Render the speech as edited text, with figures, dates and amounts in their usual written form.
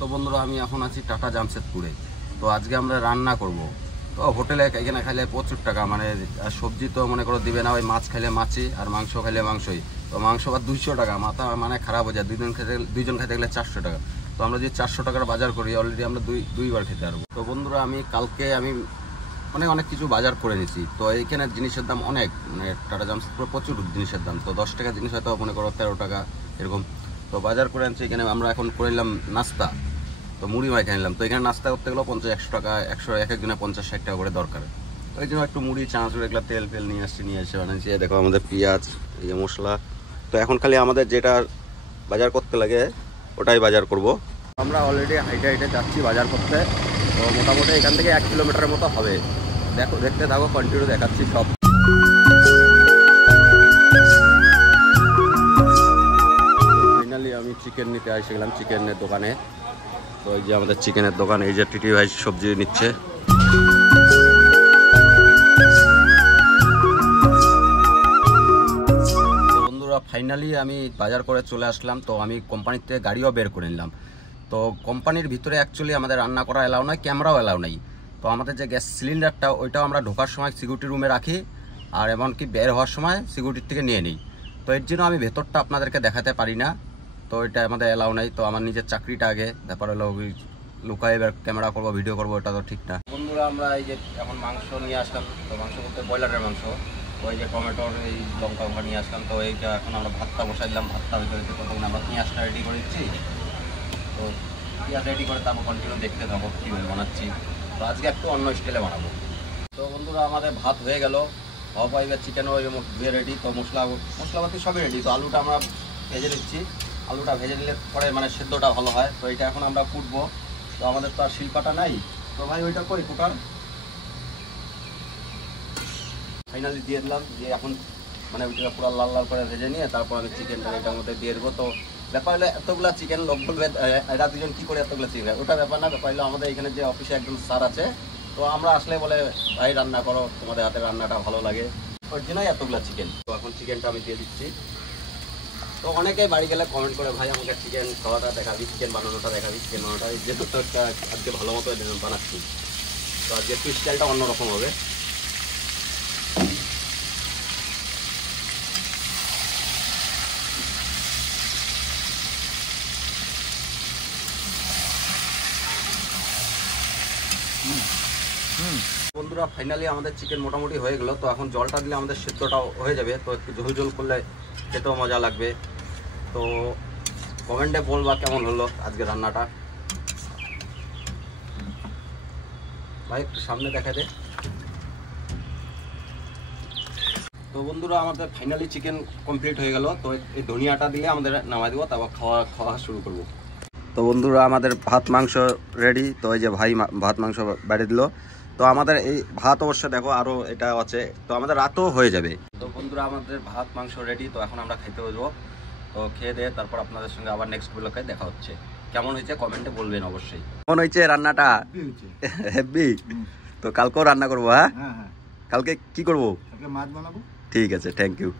তো বন্ধুরা আমি এখন আছি টাটা জামশেদপুরে। তো আজকে আমরা রান্না করব। তো হোটেলে এখানে খাইলে প্রচুর টাকা, মানে সবজি তো মনে করো দিবে না, ওই মাছ খাইলে মাছই আর মাংস খাইলে মাংসই। তো মাংস বা 200 টাকা, মাথা মানে খারাপ হয়ে যায়। দুইজন খেতে গেলে 400 টাকা। তো আমরা যদি 400 টাকার বাজার করি অলরেডি আমরা দুইবার খেতে পারবো। তো বন্ধুরা কালকে আমি মানে অনেক কিছু বাজার করে নিয়েছি। তো এইখানে জিনিসের দাম অনেক, মানে টাটা জামশেদপুরে প্রচুর জিনিসের দাম। তো 10 টাকা জিনিস হয়তো মনে করো 13 টাকা এরকম। তো বাজার করে আনছি। এখানে আমরা এখন করে নিলাম নাস্তা। তো মুড়ি মাখা নিলাম। তো এখানে নাস্তা করতে গেলেও 50-100 টাকা, 100 এক একজনে 50-60 টাকা করে দরকার। তো এই জন্য একটু মুড়ি চানাচুর এগুলো তেল নিয়ে এসে বানাচ্ছি। দেখো আমাদের পেঁয়াজ, এই যে মশলা। তো এখন খালি আমাদের যেটা বাজার করতে লাগে ওটাই বাজার করব। আমরা অলরেডি হাইটে যাচ্ছি বাজার করতে। তো মোটামুটি এখান থেকে 1 কিলোমিটারের মতো হবে। দেখতে থাকো, কন্টিনিউ দেখাচ্ছি সব। ফাইনালি আমি চিকেন নিতে এসে গেলাম চিকেনের দোকানে। তো এই যে আমাদের চিকেনের দোকান, এই যে টিটি ভাই সবজি নিচ্ছে। বন্ধুরা ফাইনালি আমি বাজার করে চলে আসলাম। তো আমি কোম্পানির থেকে গাড়িও বের করে নিলাম। তো কোম্পানির ভিতরে অ্যাকচুয়ালি আমাদের রান্না করা এলাও নয়, ক্যামেরাও এলাও নাই। তো আমাদের যে গ্যাস সিলিন্ডারটা ওইটাও আমরা ঢোকার সময় সিকিউরিটি রুমে রাখি, আর এমনকি বের হওয়ার সময় সিকিউরিটির থেকে নিয়ে নিই। তো এর জন্য আমি ভেতরটা আপনাদেরকে দেখাতে পারি না। তো এটা আমাদের এলাও নাই। তো আমার নিজের চাকরিটা আগে, ব্যাপার হলো লুকাই এবার ক্যামেরা করবো, ভিডিও করবো, এটা তো ঠিক না। বন্ধুরা আমরা এই যে এখন মাংস নিয়ে আসলাম। তো মাংস বলতে ব্রয়লারের মাংস। ওই যে টমেটোর এই লঙ্কা নিয়ে আসলাম। তো এইটা এখন আমরা ভাতটা বসাই দিলাম। ভাতটা ভিতরে তখন আমরা পেঁয়াজটা রেডি করে দিচ্ছি। তো পেঁয়াজ রেডি করে তারপর কন্টিনিউ দেখতে থাকবো কীভাবে বানাচ্ছি। তো আজকে একটু অন্য স্টাইলে বানাবো। তো বন্ধুরা আমাদের ভাত হয়ে গেল, হওয়া এবার চিকেনও ধুয়ে রেডি। তো মশলাপাতি সবই রেডি। তো আলুটা আমরা ভেজে নিচ্ছি। আলুটা ভেজে নিলে পরে মানে সেদ্ধটা ভালো হয়। তো এটা এখন আমরা কুটবো। তো আমাদের তো আর শিল্পাটা নাই। তো ভাই ওইটা কই কুটার। ফাইনালি দিয়ে দিলাম। দিয়ে এখন মানে ওইটা পুরো লাল লাল করে ভেজে নিয়ে তারপর আমি চিকেনটা এটার মধ্যে দিয়ে দেবো। তো ব্যাপার হলো এতগুলা চিকেন লোক বলবে এরা দুজন কী করে এতগুলো চিকেন, ওটা ব্যাপার না। ব্যাপার হলো আমাদের এখানে যে অফিসে একজন স্যার আছে, তো আমরা আসলে বলে ভাই রান্না করো, তোমাদের হাতের রান্নাটা ভালো লাগে, ওর জন্যই এতগুলো চিকেন। তো এখন চিকেনটা আমি দিয়ে দিচ্ছি। তো অনেকেই বাড়ি গেলে কমেন্ট করে ভাই আমাকে চিকেন খাওয়াটা দেখাবি, চিকেন বানানোটা দেখাবি। চিকেন বানানোটা যেহেতু তো একটা আজকে ভালো মতো বানাচ্ছি। তো আজকে একটু স্টাইলটা অন্যরকম হবে। বন্ধুরা ফাইনালি আমাদের চিকেন মোটামুটি হয়ে গেল। তো এখন জলটা দিলে আমাদের সেদ্ধটাও হয়ে যাবে। তো একটু ঝোল করলে খেতেও মজা লাগবে। তো কমেন্টে বলবা কেমন হলো আজকে রান্নাটা। ভাই একটু সামনে দেখা দে। তো বন্ধুরা আমাদের ফাইনালি চিকেন কমপ্লিট হয়ে গেল। তো এই ধনিয়াটা দিয়ে আমাদের নামাই দেবো, তারপর খাওয়া শুরু করব। তো বন্ধুরা আমাদের ভাত মাংস রেডি। তো এই যে ভাই ভাত মাংস বাইরে দিল। তো আমাদের এই ভাত অবশ্য দেখো আরও এটা আছে। তো আমাদের রাতও হয়ে যাবে। তো বন্ধুরা আমাদের ভাত মাংস রেডি। তো এখন আমরা খাইতে বসবো। তো খেয়ে দিয়ে তারপর আপনাদের সঙ্গে আবার নেক্সট ব্লগে দেখা হচ্ছে। কেমন হয়েছে কমেন্টে বলবেন অবশ্যই। কেমন হয়েছে রান্নাটা? হেভি। তো কালকেও রান্না করবো। হ্যাঁ, কালকে কি করবো? মাছ বানাবো। ঠিক আছে, থ্যাংক ইউ।